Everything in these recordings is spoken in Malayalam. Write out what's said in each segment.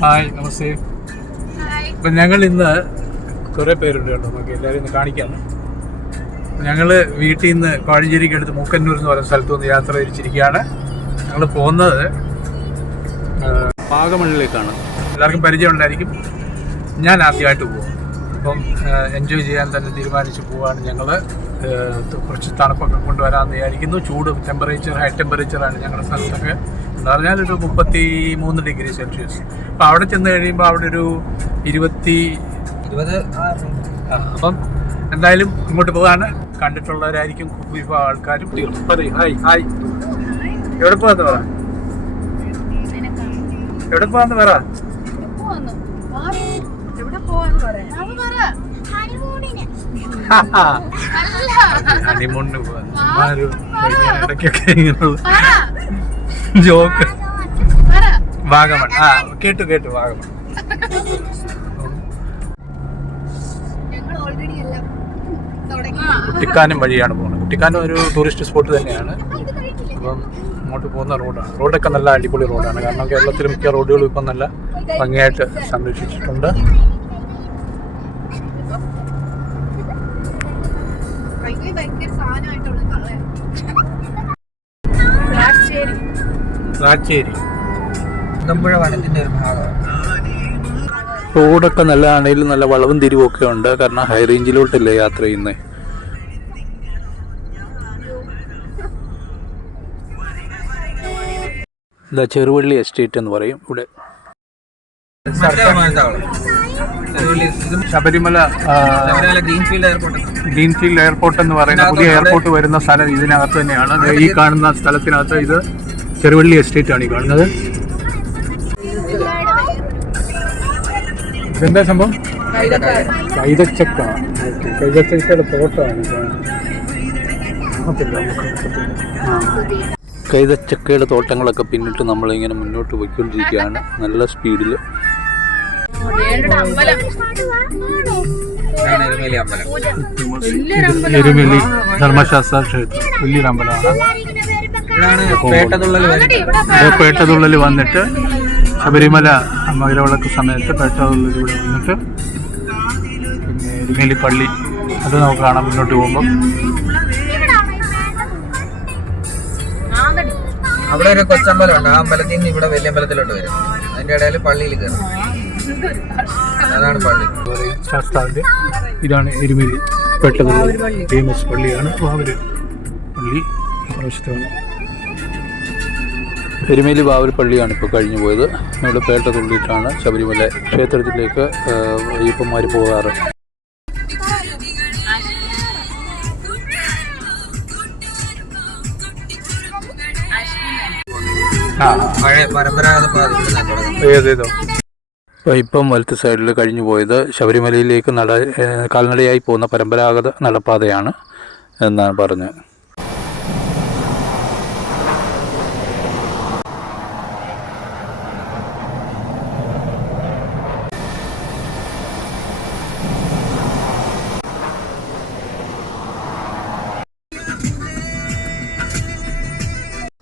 ഹായ്, നമസ്തേ. അപ്പം ഞങ്ങൾ ഇന്ന് കുറേ പേരുണ്ട് കേട്ടോ, നമുക്ക് എല്ലാവരും ഇന്ന് കാണിക്കാം. ഞങ്ങൾ വീട്ടിൽ നിന്ന് കോഴഞ്ചേരിക്ക് അടുത്ത് മൂക്കന്നൂർ എന്ന് പറയുന്ന സ്ഥലത്തു നിന്ന് യാത്ര തിരിച്ചിരിക്കുകയാണ്. ഞങ്ങൾ പോകുന്നത് വാഗമണ്ണിലേക്കാണ്. എല്ലാവർക്കും പരിചയം ഉണ്ടായിരിക്കും. ഞാൻ ആദ്യമായിട്ട് പോകും. അപ്പം എൻജോയ് ചെയ്യാൻ തന്നെ തീരുമാനിച്ച് പോവുകയാണ് ഞങ്ങൾ. കുറച്ച് തണുപ്പൊക്കെ കൊണ്ടുവരാമെന്ന് വിചാരിക്കുന്നു. ഹൈ ടെമ്പറേച്ചറാണ് ഞങ്ങളുടെ സ്ഥലത്തൊക്കെ എന്ന് പറഞ്ഞാൽ ഒരു 33 ഡിഗ്രി സെൽഷ്യസ്. അപ്പം അവിടെ ചെന്ന് കഴിയുമ്പോൾ അവിടെ ഒരു 20. അപ്പം എന്തായാലും ഇങ്ങോട്ട് പോകാണ്. കണ്ടിട്ടുള്ളവരായിരിക്കും ഭൂരിഭാഗം ആൾക്കാരും. ഹായ് ഹായ്, എവിടെ പോകാന്ന് പറ, എവിടെ പോകാന്ന് പറ. ഹണിമൂണിന് പോകാൻ ഇടയ്ക്കൊക്കെ ഇങ്ങനെയുള്ള ജോക്ക്. വാഗമൺ. കേട്ടു വാഗമൺ. കുട്ടിക്കാനം വഴിയാണ് പോകുന്നത്. കുട്ടിക്കാനം ഒരു ടൂറിസ്റ്റ് സ്പോട്ട് തന്നെയാണ്. അപ്പം അങ്ങോട്ട് പോകുന്ന റോഡൊക്കെ നല്ല അടിപൊളി റോഡാണ്. കാരണം കേരളത്തിൽ മിക്ക റോഡുകളും ഇപ്പം നല്ല ഭംഗിയായിട്ട് സംരക്ഷിച്ചിട്ടുണ്ട്. റാച്ചേരി വനത്തിന്റെ ഒരു ഭാഗമാണ്. റോഡൊക്കെ നല്ലതാണെങ്കിലും നല്ല വളവും തിരിവൊക്കെ ഉണ്ട്. കാരണം ഹൈ റേഞ്ചിലോട്ടല്ലേ യാത്ര ചെയ്യുന്നത്. ഇതാ ചെറുവള്ളി എസ്റ്റേറ്റ് എന്ന് പറയും ഇവിടെ. ശബരിമല ഗ്രീൻഫീൽഡ് എയർപോർട്ട് എന്ന് പറയുന്ന പുതിയ എയർപോർട്ട് വരുന്ന സ്ഥലം ഇതിനകത്ത് തന്നെയാണ്. ഈ കാണുന്ന സ്ഥലത്തിനകത്ത് ഇത് ചെറുവള്ളി എസ്റ്റേറ്റ് ആണ് ഈ കാണുന്നത്. ഇതെന്താ സംഭവം? കൈതച്ചക്കാണ്. കൈതച്ചക്കയുടെ തോട്ടമാണ്. കൈതച്ചക്കയുടെ തോട്ടങ്ങളൊക്കെ പിന്നിട്ട് നമ്മളിങ്ങനെ മുന്നോട്ട് പോയിക്കൊണ്ടിരിക്കുകയാണ് നല്ല സ്പീഡിൽ. എരുമേലി ധർമ്മശാസ്ത്ര ക്ഷേത്രം വലിയൊരു അമ്പലമാണ്. പേട്ടതുള്ളൽ വന്നിട്ട് ശബരിമല മകരവിളക്ക് സമയത്ത് പേട്ടതുള്ളലിലൂടെ വന്നിട്ട് പിന്നെ എരുമേലി പള്ളി അത് നമുക്ക് കാണാം മുന്നോട്ട് പോകുമ്പം. അവിടെ ഒരു കൊച്ചമ്പലമുണ്ട്. ആ അമ്പലത്തിൽ നിന്ന് ഇവിടെ വലിയ അമ്പലത്തിലോട്ട് വരും. അതിന്റെ ഇടയിൽ പള്ളിയിൽ കയറും. അതാണ് പള്ളി. ശാസ്താവിന്റെ ഇതാണ് എരുമേലി പേട്ടതുള്ളൽ ഫേമസ് പള്ളിയാണ്. വാവര് പള്ളി പ്രദേശത്താണ്. എരുമേലി വാവൽ പള്ളിയാണ് ഇപ്പോൾ കഴിഞ്ഞു പോയത്. ഇവിടെ പേട്ട തുള്ളിയിട്ടാണ് ശബരിമല ക്ഷേത്രത്തിലേക്ക് അയ്യപ്പന്മാർ പോകാറ്. ഏതേതോ ഇപ്പം വലത്ത് സൈഡിൽ കഴിഞ്ഞു പോയത് ശബരിമലയിലേക്ക് കാൽനടയായി പോകുന്ന പരമ്പരാഗത നടപ്പാതയാണ് എന്നാണ് പറഞ്ഞത്.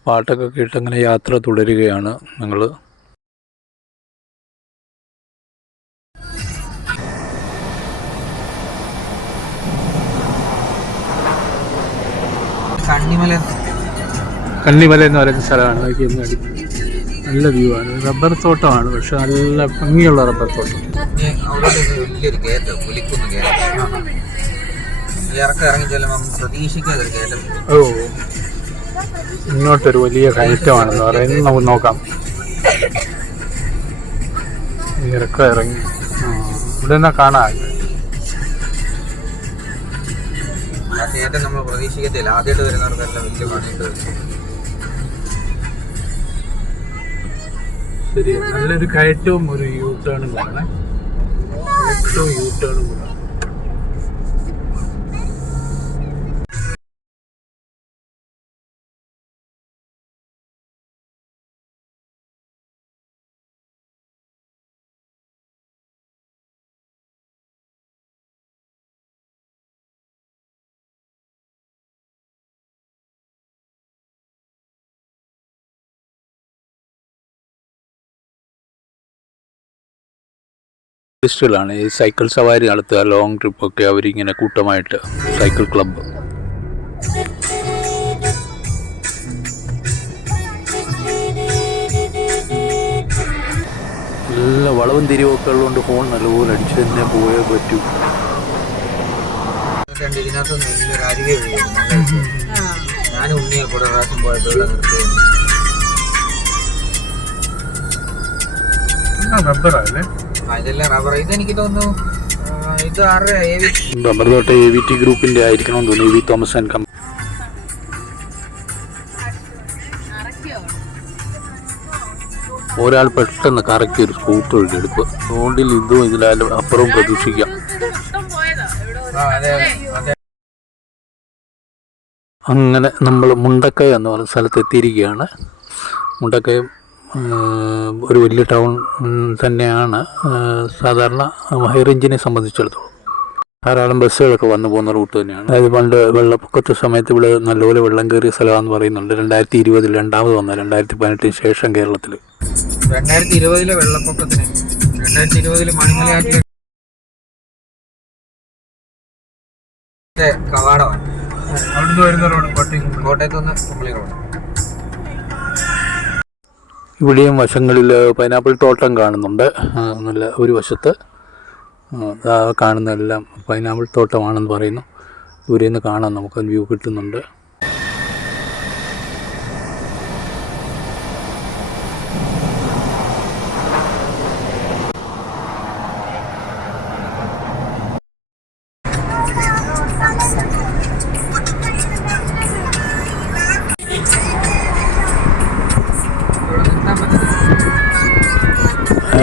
പാട്ടൊക്കെ കേട്ടങ്ങനെ യാത്ര തുടരുകയാണ് ഞങ്ങൾ. കന്നിമല എന്ന് പറയുന്ന സ്ഥലമാണ്. നല്ല വ്യൂ ആണ്. റബ്ബർ തോട്ടമാണ്, പക്ഷെ നല്ല ഭംഗിയുള്ള റബ്ബർ തോട്ടം. വലിയൊരു കയറ്റം, ഇറങ്ങി ചെല്ലുമ്പോൾ പ്രതീക്ഷിക്കാതൊരു കയറ്റം. ഓ, ഇങ്ങോട്ടൊരു വലിയ കയറ്റമാണെന്ന് പറയുന്നത്. നമുക്ക് നോക്കാം. ഇറക്കം ഇറങ്ങി ഇവിടെ നിന്നാ കാണാം. ആ കയറ്റം നമ്മൾ പ്രതീക്ഷിക്കത്തില്ല. ആദ്യമായിട്ട് വരുന്നവർക്കെല്ലാം വലിയ പണിയിട്ട്. ശരി, നല്ലൊരു കയറ്റവും ഒരു യൂ ടേണും കാണാൻ. ഏറ്റവും യൂ ടേണും കൂടെ. ലിസ്റ്റുകളാണ് ഈ സൈക്കിൾ സവാരി നടത്തുക, ലോങ് ട്രിപ്പൊക്കെ അവരിങ്ങനെ കൂട്ടമായിട്ട് സൈക്കിൾ ക്ലബ്ബ്. നല്ല വളവും തിരിവൊക്കെ ഉള്ളതുകൊണ്ട് ഫോൺ നല്ലപോലെ അടിച്ച് തന്നെ പോയേ പറ്റൂ. ഞാൻ ഉണ്ണിയെ കൂടെ പ്രാവശ്യം പോയപ്പോൾ ഇവിടെ നിർത്തിയത് റബ്ബറല്ലേ? ഇതെല്ലാം റബ്ബർ. ഇതെനിക്ക് തോന്നുന്നു ഇത് ആരുടെ റബ്ബർ തോട്ട AVT ഗ്രൂപ്പിന്റെ ആയിരിക്കണം തോന്നുന്നു. AV Thomas and company. ഒരാൾ പെട്ടെന്ന് കറക്റ്റ് ഒരു സ്കൂട്ടർ എടുക്കുക. റോഡിൽ ഇതും ഇതിലാലും അപ്പുറവും പ്രതീക്ഷിക്കാം. അങ്ങനെ നമ്മൾ മുണ്ടക്കയം എന്ന് പറയുന്ന സ്ഥലത്ത് എത്തിയിരിക്കുകയാണ്. മുണ്ടക്കയം ഒരു വലിയ ടൗൺ തന്നെയാണ്. സാധാരണ ഹൈ റേഞ്ചിനെ സംബന്ധിച്ചിടത്തോളം ധാരാളം ബസ്സുകളൊക്കെ വന്നു പോകുന്ന റൂട്ട് തന്നെയാണ്. അതായത് പണ്ട് വെള്ളപ്പൊക്കത്തെ സമയത്ത് ഇവിടെ നല്ലപോലെ വെള്ളം കയറിയ സ്ഥലമാണെന്ന് പറയുന്നുണ്ട്. 2020 രണ്ടാമത് വന്ന 2018 ശേഷം കേരളത്തിൽ 2020 വെള്ളപ്പൊക്കത്തിന് 2020 മണിമലയാറ്റിലെ കവാടമാണ്. അവിടുന്ന് വരുന്ന റോഡ് കോട്ടയത്ത് നിന്ന് കുമ്പളി റോഡ്. ഇവിടെയും വശങ്ങളിൽ പൈനാപ്പിൾ തോട്ടം കാണുന്നുണ്ട്. നല്ല ഒരു വശത്ത് കാണുന്നതെല്ലാം പൈനാപ്പിൾ തോട്ടമാണെന്ന് പറയുന്നു. ദൂരെ നിന്ന് കാണാൻ നമുക്ക് വ്യൂ കിട്ടുന്നുണ്ട്.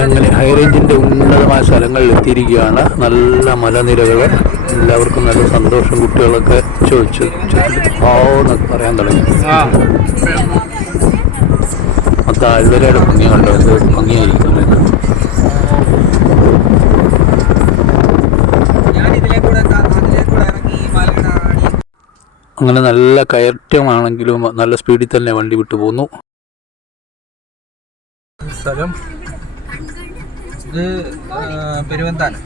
അങ്ങനെ ഹൈ റേഞ്ചിൻ്റെ ഉന്നതമായ സ്ഥലങ്ങളിൽ എത്തിയിരിക്കുകയാണ്. നല്ല മലനിരകൾ, എല്ലാവർക്കും നല്ല സന്തോഷം. കുട്ടികളൊക്കെ ചോദിച്ചു എന്നൊക്കെ പറയാൻ തുടങ്ങി. ആ താഴ്വരയുടെ ഭംഗി കണ്ടോ, എന്ത് ഭംഗിയായിരിക്കും. അങ്ങനെ നല്ല കയറ്റമാണെങ്കിലും നല്ല സ്പീഡിൽ തന്നെ വണ്ടി വിട്ടു പോന്നു. സ്ഥലം ഇത് പെരുവന്താനം.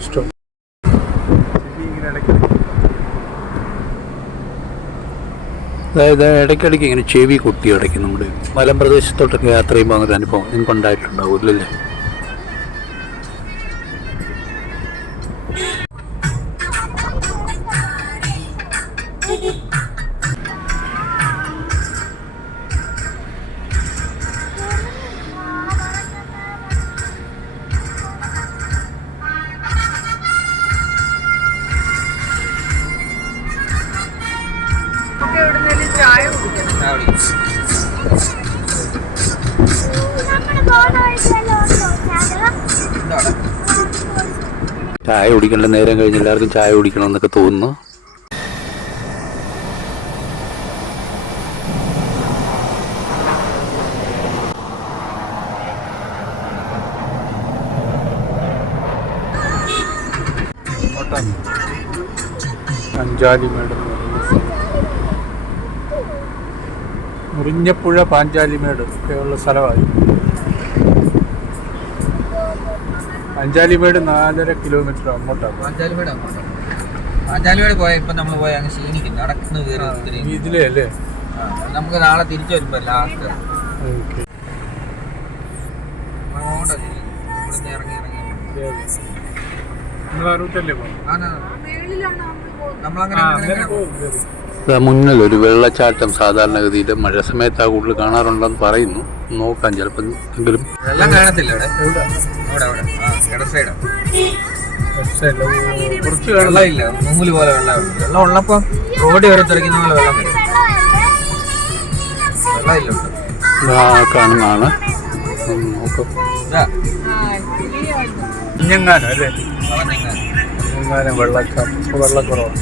ഇഷ്ടം. അതായത് ഇടയ്ക്കിടയ്ക്ക് ഇങ്ങനെ ചെവി കൊട്ടി അടയ്ക്കും. നമ്മുടെ മലമ്പ്രദേശത്തോട്ടൊക്കെ യാത്ര ചെയ്യുമ്പോൾ അങ്ങനെ അനുഭവം നിങ്ങൾക്ക് ഉണ്ടായിട്ടുണ്ടാവില്ലല്ലേ? ചായ കുടിക്കേണ്ട നേരം കഴിഞ്ഞ് എല്ലാവർക്കും ചായ കുടിക്കണമെന്നൊക്കെ തോന്നുന്നു. പാഞ്ചാലിമേട്, മുറിഞ്ഞപ്പുഴ, പാഞ്ചാലിമേട് ഒക്കെയുള്ള സ്ഥലമായി. പാഞ്ചാലിമേട് 4.5 കിലോമീറ്റർ അങ്ങോട്ടാണ്. പാഞ്ചാലിമേട് പോയാൽ ഇപ്പം നമ്മൾ പോയി അങ്ങ് ക്ഷീണിക്കും. നടക്കുന്നു കയറി ഇതിലേ അല്ലേ? നമുക്ക് നാളെ തിരിച്ചു വരുമ്പോൾ ലാസ്റ്റ് മുന്നിൽ ഒരു വെള്ളച്ചാട്ടം സാധാരണഗതിയിൽ മഴ സമയത്ത് കൂടുതൽ കാണാറുണ്ടെന്ന് പറയുന്നു. നോക്കാം, ചിലപ്പോൾ എങ്കിലും. വെള്ളം കാണത്തില്ല കുറച്ച് വെള്ളമില്ല, നൂല് പോലെ വെള്ളമുണ്ട്. വെള്ളം ഉള്ളപ്പോൾ റോഡ് വരെ തെറിക്കുന്ന പോലെ വെള്ളം വരും. വെള്ളമില്ല കാണുന്നതാണ്. ഇഞ്ഞെങ്ങാനും അല്ലേ? ഇഞ്ഞെങ്ങാനും വെള്ളക്കുറവാണ്.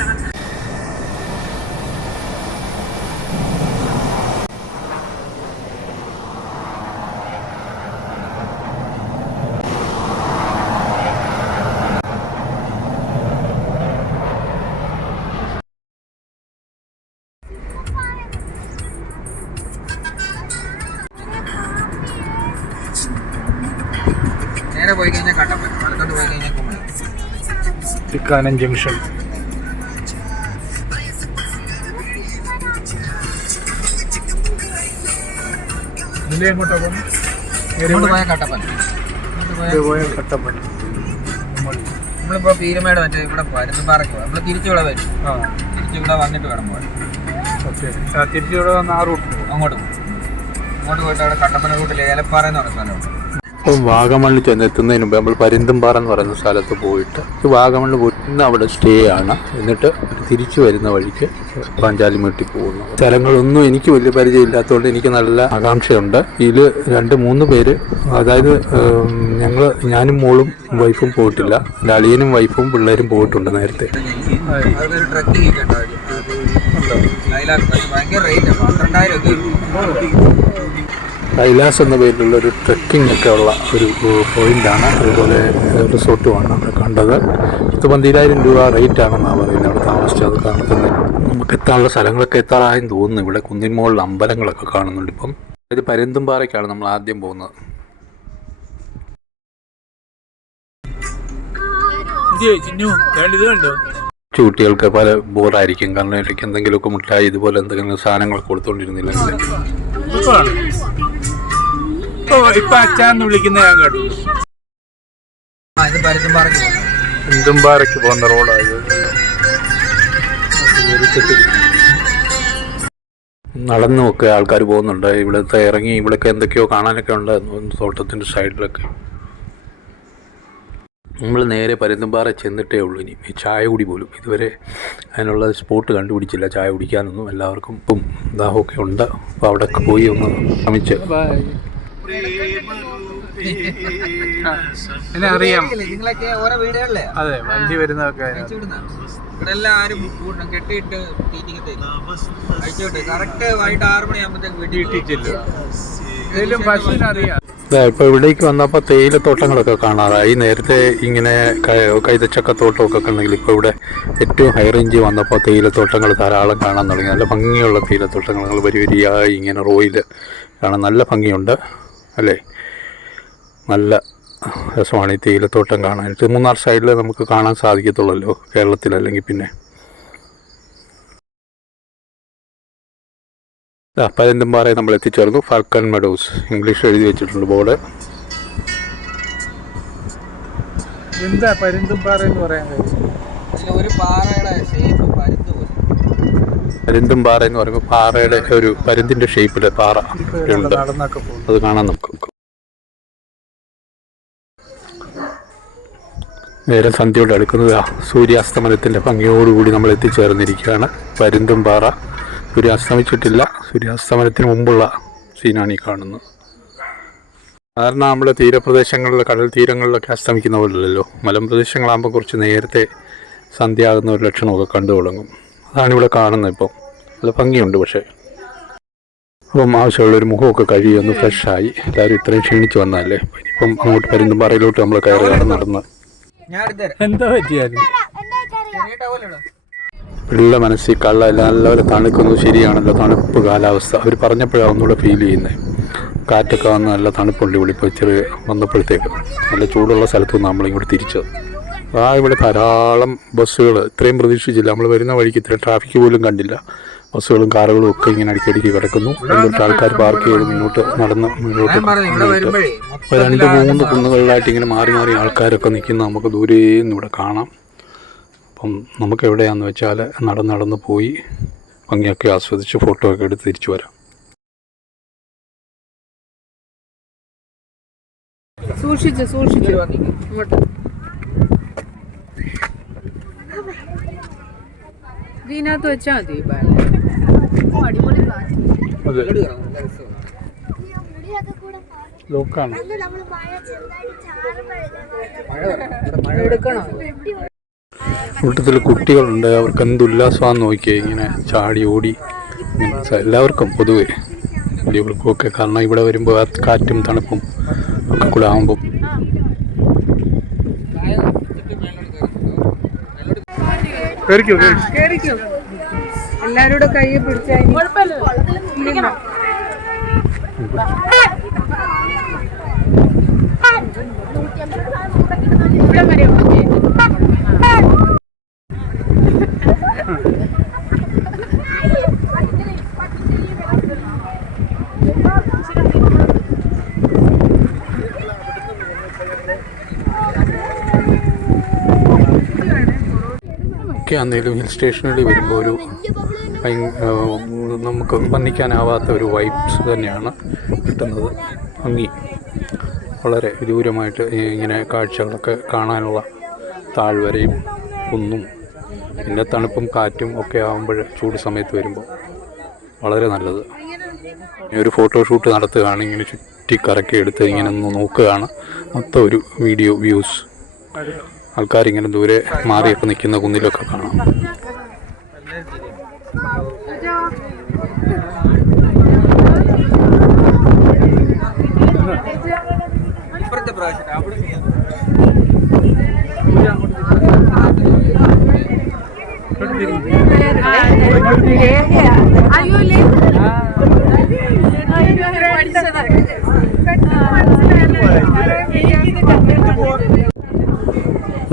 നേരെ പോയി കഴിഞ്ഞാൽ കട്ടപ്പന, വലത്തോട്ട് പോയി കഴിഞ്ഞാൽ കുമളി. തിക്കാനം ജംഗ്ഷൻ. ഇതിലെ എങ്ങോട്ടാ പോകുന്നത്? ഇങ്ങോട്ട് പോയാൽ കട്ടപ്പന. കട്ടപ്പന. നമ്മളിപ്പോൾ പീരുമേട് മറ്റേ ഇവിടെ പരുന്തുംപാറയ്ക്ക് പോകാം. നമ്മൾ തിരിച്ചിവിടെ വരും. തിരിച്ചിവിടെ വന്നിട്ട് വേണം പോകാൻ. ഓക്കെ, തിരിച്ചിവിടെ വന്ന് ആ റൂട്ട് അങ്ങോട്ട് പോകും. അങ്ങോട്ട് പോയിട്ട് അവിടെ കട്ടപ്പന റൂട്ടിൽ ഏലപ്പാറ എന്ന് പറഞ്ഞ സ്ഥലമുണ്ട്. അപ്പം വാഗമണ്ണിൽ ചെന്നെത്തുന്നതിന് മുമ്പ് നമ്മൾ പരുന്തുംപാറ എന്ന് പറയുന്ന സ്ഥലത്ത് പോയിട്ട് വാഗമണ്ണിൽ പോയിട്ട് അവിടെ സ്റ്റേ ആണ്. എന്നിട്ട് തിരിച്ചു വരുന്ന വഴിക്ക് പാഞ്ചാലിമേട്ടിൽ പോകുന്നു. സ്ഥലങ്ങളൊന്നും എനിക്ക് വലിയ പരിചയമില്ലാത്തതുകൊണ്ട് എനിക്ക് നല്ല ആകാംക്ഷയുണ്ട്. ഇതിൽ 2-3 പേര്, അതായത് ഞാനും മോളും വൈഫും പോയിട്ടില്ല. അളിയനും വൈഫും പിള്ളേരും പോയിട്ടുണ്ട് നേരത്തെ. കൈലാസ് എന്ന പേരിലുള്ള ഒരു ട്രെക്കിംഗ് ഒക്കെ ഉള്ള ഒരു പോയിന്റാണ്. അതുപോലെ റിസോർട്ടുമാണ് അവിടെ കണ്ടത്. 12,000 രൂപ റേറ്റ് ആണെന്നാണ് പറയുന്നത് അവിടെ താമസിച്ചത്. കാണുന്നത് നമുക്ക് എത്താനുള്ള സ്ഥലങ്ങളൊക്കെ എത്താറായെന്ന് തോന്നുന്നു. ഇവിടെ കുന്നിൻ മുകളിൽ അമ്പലങ്ങളൊക്കെ കാണുന്നുണ്ട്. ഇപ്പം ഇത് പരുന്തുംപാറയ്ക്കാണ് നമ്മൾ ആദ്യം പോകുന്നത്. കുട്ടികൾക്ക് പല ബോറായിരിക്കും, കാരണം ഇടയ്ക്ക് എന്തെങ്കിലുമൊക്കെ മുട്ടായി ഇതുപോലെ എന്തെങ്കിലും സാധനങ്ങൾ കൊടുത്തോണ്ടിരുന്നില്ലെങ്കിൽ. ഇപ്പൊ അച്ചാന്ന് വിളിക്കുന്ന ഞാൻ കേട്ടു. പരുന്തുംപാറയ്ക്ക് പോകുന്ന റോഡായത്. നടന്നുമൊക്കെ ആൾക്കാർ പോകുന്നുണ്ട്. ഇവിടുത്തെ ഇറങ്ങി ഇവിടെയൊക്കെ എന്തൊക്കെയോ കാണാനൊക്കെ ഉണ്ട് തോട്ടത്തിൻ്റെ സൈഡിലൊക്കെ. നമ്മൾ നേരെ പരുന്തുംപാറ ചെന്നിട്ടേ ഉള്ളൂ. ഇനി ചായ കുടി പോലും ഇതുവരെ അതിനുള്ള സ്പോട്ട് കണ്ടുപിടിച്ചില്ല ചായ കുടിക്കാനൊന്നും. എല്ലാവർക്കും ഇപ്പം ദാഹമൊക്കെ ഉണ്ട്. അപ്പോൾ അവിടെ പോയി ഒന്ന് ശ്രമിച്ച് അറിയാം. നിങ്ങളൊക്കെ ഓരോ വീടുകളിലെ അതെ, വണ്ടി വരുന്നതൊക്കെ ഇവിടെ എല്ലാവരും കെട്ടിയിട്ട് തീറ്റിക്ക് തരും. അയച്ചോട്ടെ. കറക്റ്റ് വൈകിട്ട് 6 മണിയാകുമ്പോഴത്തേക്ക് വീട്ടിൽ പശുവിനറിയാം. ഇപ്പോൾ ഇവിടേക്ക് വന്നപ്പോൾ തേയിലത്തോട്ടങ്ങളൊക്കെ കാണാറായി. നേരത്തെ ഇങ്ങനെ കൈതച്ചക്കത്തോട്ടമൊക്കെ ഉണ്ടെങ്കിൽ ഇപ്പോൾ ഇവിടെ ഏറ്റവും ഹൈ റേഞ്ച് വന്നപ്പോൾ തേയിലത്തോട്ടങ്ങൾ ധാരാളം കാണാൻ തുടങ്ങി. നല്ല ഭംഗിയുള്ള തേയിലത്തോട്ടങ്ങൾ വരിയായി ഇങ്ങനെ റോയിൽ കാണാൻ നല്ല ഭംഗിയുണ്ട് അല്ലേ. നല്ല രസമാണ് ഈ തേയിലത്തോട്ടം കാണാനായിട്ട്. മൂന്നാർ സൈഡിൽ നമുക്ക് കാണാൻ സാധിക്കത്തുള്ളല്ലോ കേരളത്തിൽ. അല്ലെങ്കിൽ പിന്നെ പരുന്തുംപാറയിൽ നമ്മൾ എത്തിച്ചേർന്നു. ഫാൽക്കൺ മെഡോസ് ഇംഗ്ലീഷ് എഴുതി വെച്ചിട്ടുണ്ട് ബോർഡ്. എന്താ പരുന്തുംപാറ എന്ന് പറയാൻ ഒരു പാറയുടെ ഷേപ്പ് പരുന്തുംപാറ എന്ന് പറയുമ്പോൾ പാറയുടെ ഒരു പരുന്തിൻ്റെ ഷേപ്പിൽ പാറ ഉണ്ട്. അത് കാണാൻ നമുക്ക് നേരെ സന്ധ്യയോട് അടുക്കുന്നത് സൂര്യാസ്തമനത്തിൻ്റെ ഭംഗിയോടുകൂടി നമ്മൾ എത്തിച്ചേർന്നിരിക്കുകയാണ്. പരുന്തുംപാറ സൂര്യ അസ്തമിച്ചിട്ടില്ല. സൂര്യാസ്തമനത്തിന് മുമ്പുള്ള സീനാണ് ഈ കാണുന്നത്. സാധാരണ നമ്മൾ തീരപ്രദേശങ്ങളിൽ കടൽ തീരങ്ങളിലൊക്കെ അസ്തമിക്കുന്ന പോലല്ലോ. മലമ്പ്രദേശങ്ങളാകുമ്പോൾ കുറച്ച് നേരത്തെ സന്ധ്യ ആകുന്ന ഒരു ലക്ഷണമൊക്കെ കണ്ടു തുടങ്ങും. അതാണ് ഇവിടെ കാണുന്നത്. ഇപ്പം നല്ല ഭംഗിയുണ്ട്. പക്ഷേ അപ്പം ആവശ്യമുള്ളൊരു മുഖമൊക്കെ കഴിയൊന്ന് ഫ്രഷായി. എല്ലാവരും ഇത്രയും ക്ഷീണിച്ച് വന്നതല്ലേ. ഇപ്പം അങ്ങോട്ട് പരുന്തുംപാറയിലോട്ട് നമ്മൾ കയറുകയാണ് നടന്ന്. എന്താ പറ്റിയാലും പിള്ള മനസ്സിൽ കള്ള നല്ലപോലെ തണുക്കുന്നു. ശരിയാണല്ലോ, തണുപ്പ് കാലാവസ്ഥ. അവർ പറഞ്ഞപ്പോഴാണ് ഒന്നുകൂടെ ഫീൽ ചെയ്യുന്നത്. കാറ്റൊക്കെ വന്ന് നല്ല തണുപ്പുണ്ട് ഇവിടെ. ഇപ്പോൾ ചെറിയ വന്നപ്പോഴത്തേക്ക് നല്ല ചൂടുള്ള സ്ഥലത്തു നിന്ന് നമ്മളിങ്ങോട്ട് തിരിച്ചത്. ഇവിടെ ധാരാളം ബസ്സുകൾ. ഇത്രയും പ്രതീക്ഷിച്ചില്ല. നമ്മൾ വരുന്ന വഴിക്ക് ഇത്രയും ട്രാഫിക് പോലും കണ്ടില്ല. ബസ്സുകളും കാറുകളും ഒക്കെ ഇങ്ങനെ അടിക്കടിക്ക് കിടക്കുന്നു. എന്നിട്ട് ആൾക്കാർ പാർക്ക് ചെയ്ത് മുന്നോട്ട് നടന്ന് മുന്നോട്ട് 2-3 കുന്നുകളിലായിട്ട് ഇങ്ങനെ മാറി മാറി ആൾക്കാരൊക്കെ നിൽക്കുന്നു. നമുക്ക് ദൂരെ നിന്ന് ഇവിടെ കാണാം. അപ്പം നമുക്ക് എവിടെയാണെന്ന് വെച്ചാൽ നടന്ന് പോയി ഭംഗിയൊക്കെ ആസ്വദിച്ച് ഫോട്ടോ ഒക്കെ എടുത്ത് തിരിച്ചു വരാം. സൂക്ഷിച്ച് ഇങ്ങോട്ട്. ഇതിനകത്ത് വെച്ചാൽ മതി. ലോക്കാണ്. എടുക്കണോ? കൂട്ടത്തിൽ കുട്ടികളുണ്ട്. അവർക്ക് എന്ത് ഉല്ലാസമാണെന്ന് നോക്കിയാൽ ഇങ്ങനെ ചാടി ഓടി. എല്ലാവർക്കും പൊതുവെ വലിയവർക്കുമൊക്കെ. കാരണം ഇവിടെ വരുമ്പോൾ കാറ്റും തണുപ്പും ഒക്കെ കൂടെ ആകുമ്പം കേറിക്കോ. എല്ലാരും കൂടെ കൈ പിടിച്ചാൽ ഇവിടെ വരെ ഓക്കെ. ഒക്കെ അന്നേലും ഹിൽ സ്റ്റേഷനിൽ വരുമ്പോൾ ഒരു നമുക്ക് വർണ്ണിക്കാനാവാത്ത ഒരു വൈബ്സ് തന്നെയാണ് കിട്ടുന്നത്. ഭംഗി വളരെ വിദൂരമായിട്ട് ഇങ്ങനെ കാഴ്ചകളൊക്കെ കാണാനുള്ള താഴ്വരയും കുന്നും പിന്നെ തണുപ്പും കാറ്റും ഒക്കെ ആകുമ്പോൾ ചൂട് സമയത്ത് വരുമ്പോൾ വളരെ നല്ലത്. ഒരു ഫോട്ടോഷൂട്ട് നടത്തുകയാണ്, ഇങ്ങനെ ചുറ്റിക്കറക്കി എടുത്ത് ഇങ്ങനെ ഒന്ന് നോക്കുകയാണ്. മൊത്തം ഒരു വീഡിയോ വ്യൂസ്, ആൾക്കാരിങ്ങനെ ദൂരെ മാറിയൊക്കെ നിൽക്കുന്ന കുന്നിലൊക്കെ കാണാം.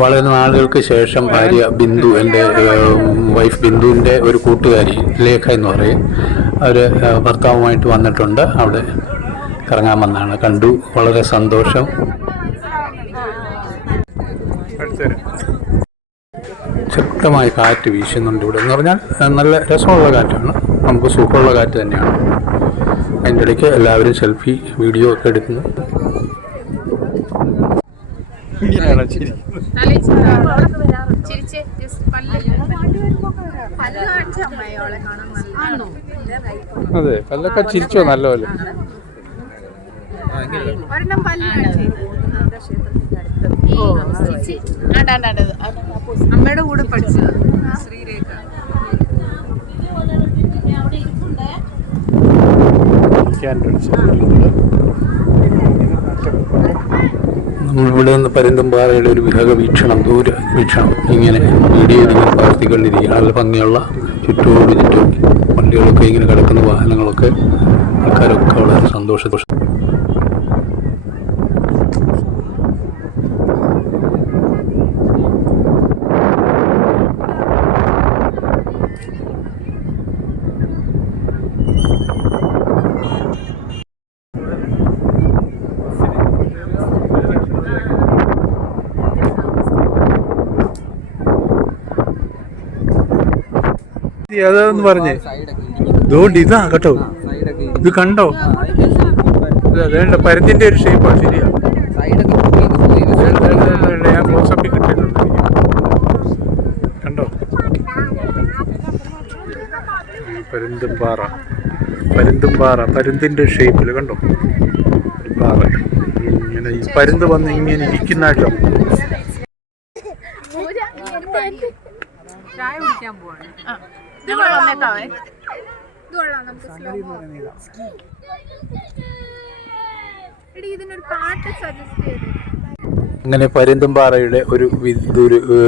വളരെ നാളുകൾക്ക് ശേഷം ഭാര്യ ബിന്ദു, എൻ്റെ വൈഫ് ബിന്ദുവിൻ്റെ ഒരു കൂട്ടുകാരി ലേഖ എന്ന് പറയും, അവർ ഭർത്താവുമായിട്ട് വന്നിട്ടുണ്ട്. അവിടെ കറങ്ങാൻ വന്നാണ്, കണ്ടു, വളരെ സന്തോഷം. ശക്തമായ കാറ്റ് വീശുന്നുണ്ട് ഇവിടെ എന്ന് പറഞ്ഞാൽ നല്ല രസമുള്ള കാറ്റാണ്, നമുക്ക് സുഖമുള്ള കാറ്റ് തന്നെയാണ്. അതിൻ്റെ ഇടയ്ക്ക് എല്ലാവരും സെൽഫി വീഡിയോ ഒക്കെ എടുക്കുന്നു. അതെ, പല്ലൊക്കെ ചിരിച്ചോ നല്ലപോലെ. അമ്മയുടെ കൂടെ പഠിച്ചത് ശ്രീരേഖ. നമ്മളിവിടെ നിന്ന് പരുന്തുംപാറയുടെ ഒരു വിഹക വീക്ഷണം, ദൂര വീക്ഷണം ഇങ്ങനെ വീഡിയോ ഇങ്ങനെ പകർത്തിക്കൊണ്ടിരിക്കുക. നല്ല ഭംഗിയുള്ള ചുറ്റോട് ചുറ്റും വണ്ടികളൊക്കെ ഇങ്ങനെ കിടക്കുന്ന വാഹനങ്ങളൊക്കെ, ആൾക്കാരൊക്കെ വളരെ സന്തോഷം. അതെന്ന് പറഞ്ഞേ ഇതുകൊണ്ട് ഇതാ കേട്ടോ, ഇത് കണ്ടോ, അതേണ്ട പരുന്തിന്റെ ഒരു ഷേപ്പാ. ശരിയാ, ഞാൻ ക്ലോസപ്പിൽ കിട്ടിയിട്ടുണ്ട്. കണ്ടോ പരുന്തുംപാറ, പരുന്തിന്റെ ഷേപ്പിൽ കണ്ടോ പാറ. ഇങ്ങനെ ഈ പരുന്ത് വന്ന് ഇങ്ങനെ ഇരിക്കുന്നതായിട്ടോ. ചായ കുടിക്കാൻ പോവാണ്. ഇതിനൊരു പാട്ട് സജസ്റ്റ് ചെയ്തു. അങ്ങനെ പരുന്തുംപാറയുടെ ഒരു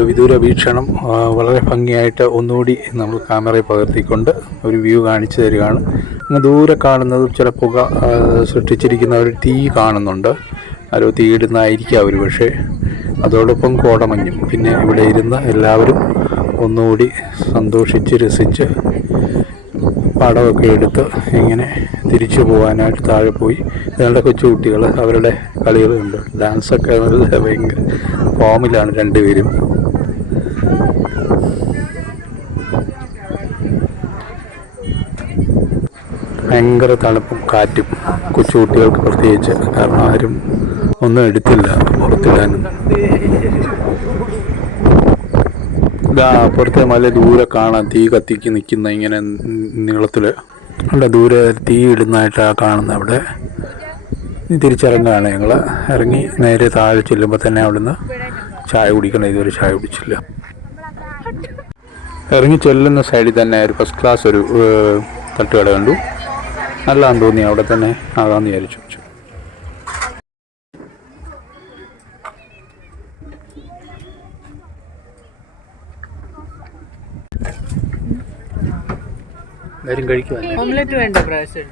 വിദൂര വീക്ഷണം വളരെ ഭംഗിയായിട്ട് ഒന്നുകൂടി നമ്മൾ ക്യാമറയിൽ പകർത്തിക്കൊണ്ട് ഒരു വ്യൂ കാണിച്ചു തരികയാണ്. അങ്ങ് ദൂരെ കാണുന്നത് ചില പുക സൃഷ്ടിച്ചിരിക്കുന്ന ഒരു തീ കാണുന്നുണ്ട്, ആരോ തീയിടുന്നതായിരിക്കാം ഒരു പക്ഷേ. അതോടൊപ്പം കോടമഞ്ഞും. പിന്നെ ഇവിടെ ഇരുന്ന് എല്ലാവരും ഒന്നുകൂടി സന്തോഷിച്ച് രസിച്ച് പടമൊക്കെ എടുത്ത് ഇങ്ങനെ തിരിച്ചു പോകാനായിട്ട് താഴെ പോയി. ഞങ്ങളുടെ കൊച്ചുകുട്ടികൾ അവരുടെ കളികളുണ്ട്, ഡാൻസൊക്കെ നല്ല ഭയങ്കര ഫോമിലാണ് രണ്ടുപേരും. ഭയങ്കര തണുപ്പും കാറ്റും, കൊച്ചുകുട്ടികൾക്ക് പ്രത്യേകിച്ച്, കാരണം ആരും ഒന്നും എടുത്തില്ല പുറത്തിടാനും. പുറത്തെ മല ദൂരെ കാണാം, തീ കത്തിക്ക് നിൽക്കുന്ന ഇങ്ങനെ നീളത്തിൽ അവിടെ ദൂരെ തീ ഇടുന്നതായിട്ടാണ് കാണുന്നത്. അവിടെ തിരിച്ചിറങ്ങുകയാണ് ഞങ്ങൾ. ഇറങ്ങി നേരെ താഴെ ചെല്ലുമ്പോൾ തന്നെ അവിടുന്ന് ചായ കുടിക്കണം. ഇതുവരെ ചായ കുടിച്ചില്ല. ഇറങ്ങി ചെല്ലുന്ന സൈഡിൽ തന്നെ ഒരു ഫസ്റ്റ് ക്ലാസ് ഒരു തട്ടുകട കണ്ടു. നല്ലതാന്ന് തോന്നി, അവിടെ തന്നെ ആകാമെന്ന് വിചാരിച്ചു. എല്ലാവരും കഴിക്കുക. ഓംലെറ്റ് വേണ്ട പ്രാവശ്യം?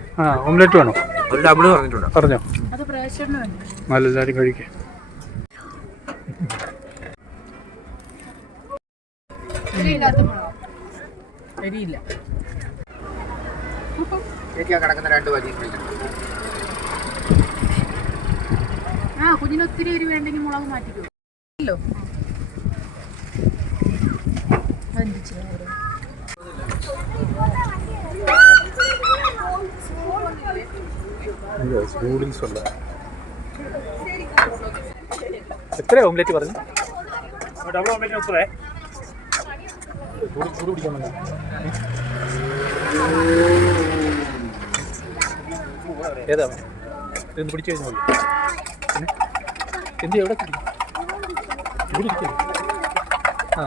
ഓംലെറ്റ് വേണോ? ഒരു ഡബിൾ പറഞ്ഞിട്ടുണ്ടോ? പറഞ്ഞോ, അത് പ്രാവശ്യം വേണ്ട. നല്ല എല്ലാവരും കഴിക്കുക. എരിയില്ല. ചേച്ചി ആ കിടക്കുന്ന 2 ബജി ആ കുഞ്ഞിന് ഒത്തിരി എരി വേണ്ടെങ്കിൽ മുളക് മാറ്റിക്കോ. നൂഡിൽസ് ഉണ്ട്. എത്ര ഓംലെറ്റ് പറഞ്ഞു? ഡബിൾ ഓംലെറ്റ് എത്രേ? ചൂട് പിടിക്കാൻ വന്ന ഏതാ ഇതൊന്ന് പിടിച്ചു കഴിഞ്ഞാൽ എന്ത് എവിടെ ആ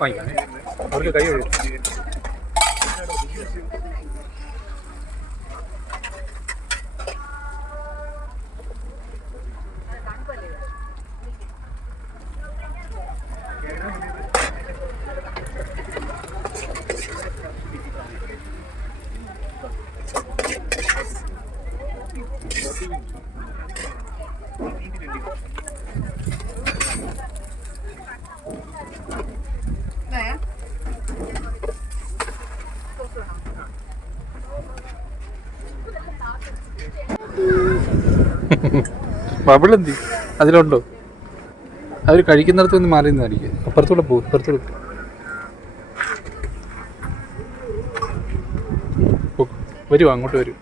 വാങ്ങിക്കാണേ അവർക്ക് കൈ കഴിയും. ബബിളെന്തി അതിലുണ്ടോ? അവർ കഴിക്കുന്നിടത്ത് നിന്ന് മാറി നിന്നായിരിക്കും. അപ്പുറത്തൂടെ പോകും. അപ്പുറത്തൂടെ വരുമോ? അങ്ങോട്ട് വരും.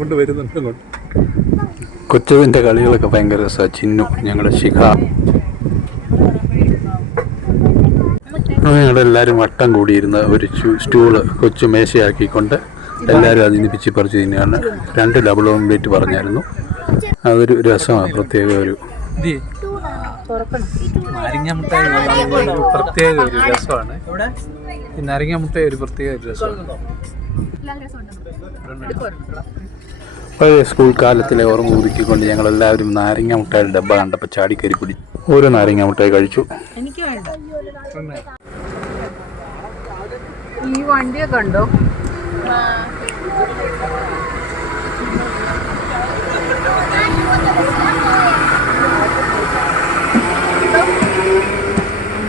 കൊണ്ട് വരുന്നുണ്ട് അങ്ങോട്ട്. കൊച്ചുവിൻ്റെ കളികളൊക്കെ ഭയങ്കര രസമാണ്. ചിന്നു, ഞങ്ങളുടെ ശിഖ, ഞങ്ങളെല്ലാവരും വട്ടം കൂടിയിരുന്ന ഒരു സ്റ്റൂള് കൊച്ചു മേശയാക്കിക്കൊണ്ട് എല്ലാവരും അതിന് പിച്ചിപ്പറിച്ച് തന്നെയാണ്. 2 ഡബിൾ ഓംലെറ്റ് പറഞ്ഞായിരുന്നു. അതൊരു രസമാണ്. പ്രത്യേക ഒരു നാരങ്ങ മുട്ടായി പ്രത്യേക ഒരു രസമാണ്. ഈ നാരങ്ങ മുട്ടായി ഒരു പ്രത്യേക ഒരു രസമാണ്. പഴയ സ്കൂൾ കാലത്തിലെ ഓർമ്മ പുതുക്കിക്കൊണ്ട് ഞങ്ങളെല്ലാവരും നാരങ്ങ മുട്ടായി ഡബ്ബ കണ്ടപ്പോൾ ചാടിക്കരി പിടിച്ചു. ഓരോ നാരങ്ങ മുട്ടായി കഴിച്ചു. എനിക്ക് വേണ്ട. ഈ വണ്ടിയൊക്കെ ഉണ്ടോ?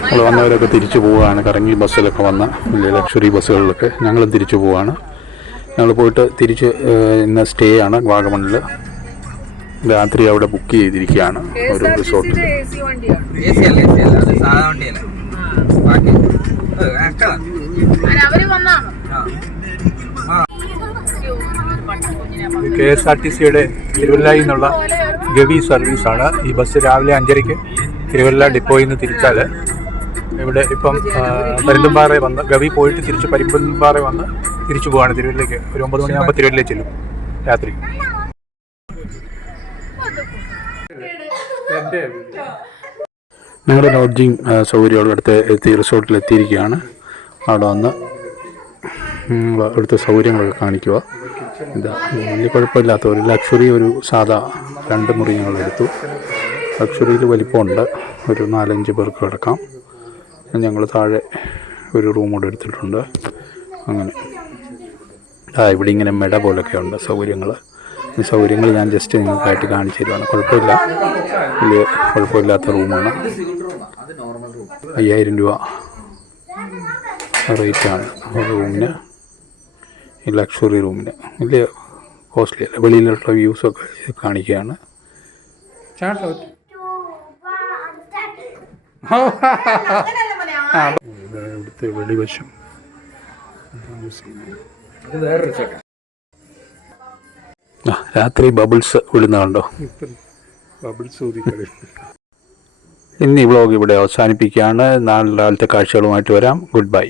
നമ്മൾ വന്നവരൊക്കെ തിരിച്ചു പോവുകയാണ്. കറങ്ങി ബസ്സിലൊക്കെ വന്ന വലിയ ലക്ഷറി ബസ്സുകളിലൊക്കെ ഞങ്ങളും തിരിച്ചു പോവുകയാണ്. ഞങ്ങൾ പോയിട്ട് തിരിച്ച് ഇന്ന് സ്റ്റേ ആണ് വാഗമണിൽ. രാത്രി അവിടെ ബുക്ക് ചെയ്തിരിക്കുകയാണ് ഒരു റിസോർട്ടിൽ. KSRTCയുടെ തിരുവല്ലയിൽ നിന്നുള്ള ഗവി സർവീസാണ്. ഈ ബസ് രാവിലെ 5:30 തിരുവല്ല ഡിപ്പോയിൽ നിന്ന് തിരിച്ചാൽ ഇവിടെ ഇപ്പം പരുന്തുംപാറ വന്ന് ഗവി പോയിട്ട് തിരിച്ച് പരുന്തുംപാറ വന്ന് തിരിച്ചു പോവാണ് തിരുവല്ലയ്ക്ക്. ഒരു 9 മണിയാകുമ്പോൾ തിരുവല്ലയിൽ ചെല്ലും രാത്രി. ഞങ്ങളുടെ ലോഡ്ജിങ് സൗകര്യമുള്ളിടത്ത് റിസോർട്ടിൽ എത്തിയിരിക്കുകയാണ്. അവിടെ വന്ന് അവിടുത്തെ സൗകര്യങ്ങളൊക്കെ കാണിക്കുക. ഇതാ വലിയ കുഴപ്പമില്ലാത്ത ഒരു ലക്ഷറി, ഒരു സാധാ 2 മുറി ഞങ്ങളെടുത്തു. ലക്ഷറിയിൽ വലിപ്പമുണ്ട്. ഒരു 4-5 പേർക്ക് കിടക്കാം. ഞങ്ങൾ താഴെ ഒരു റൂം കൂടെ എടുത്തിട്ടുണ്ട്. അങ്ങനെ ഇവിടെ ഇങ്ങനെ മെട പോലൊക്കെ ഉണ്ട് സൗകര്യങ്ങൾ. ഈ സൗകര്യങ്ങൾ ഞാൻ ജസ്റ്റ് നിങ്ങൾക്കായിട്ട് കാണിച്ചു തരുവാണ്. കുഴപ്പമില്ല, വലിയ കുഴപ്പമില്ലാത്ത റൂമാണ്. 5000 രൂപ റേറ്റാണ് റൂമിന്. ഈ ലക്ഷറി റൂമിന് വലിയ കോസ്റ്റ്ലി അല്ല. വെളിയിലുള്ള വ്യൂസൊക്കെ കാണിക്കുകയാണ്. ഇവിടുത്തെ വെളിവശം രാത്രി ബബിൾസ് വിടുന്ന കണ്ടോ? ഇന്ന് ഈ വ്ളോഗ് ഇവിടെ അവസാനിപ്പിക്കുകയാണ്. നാളെ കാഴ്ചകളുമായിട്ട് വരാം. Good bye.